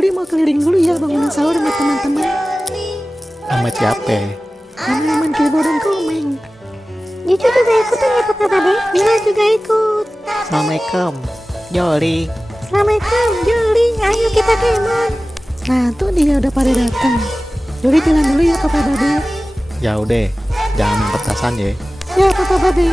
Jody mau keliling dulu ya bangunan sahur sama teman-teman. Sama siapa? Sama Eman Kilbo dan Komeng. Cucu juga ikutan ya Papa Babe? Mila juga ikut. Assalamualaikum Jody. Assalamualaikum Jody, ayo kita ke Eman. Nah tuh dia udah pada datang. Jody jalan dulu ya Papa Babe. Ya udah, jangan main petasan ya. Ya Papa Babe.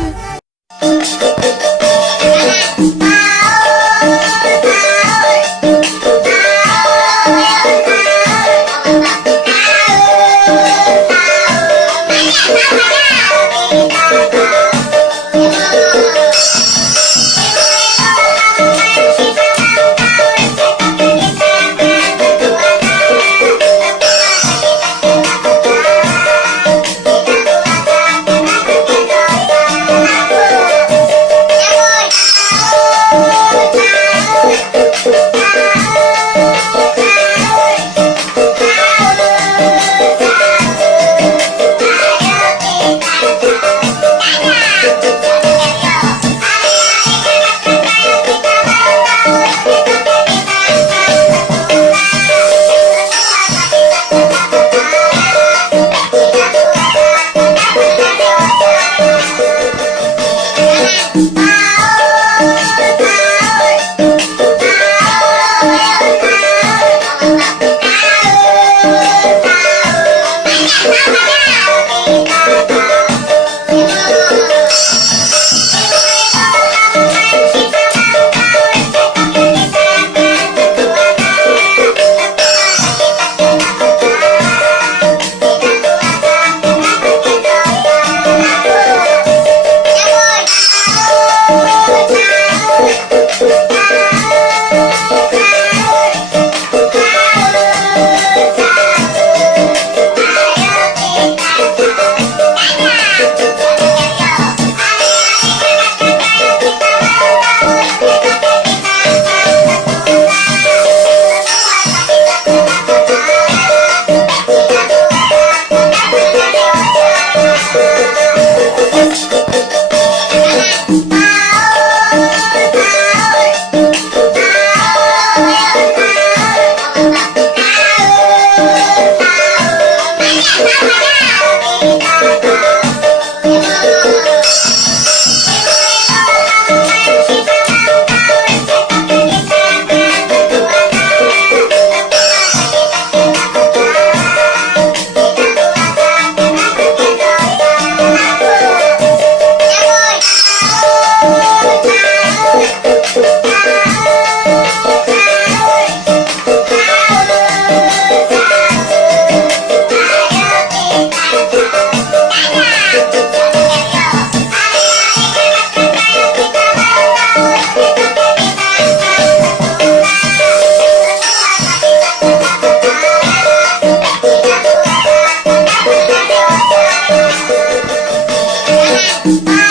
Bye.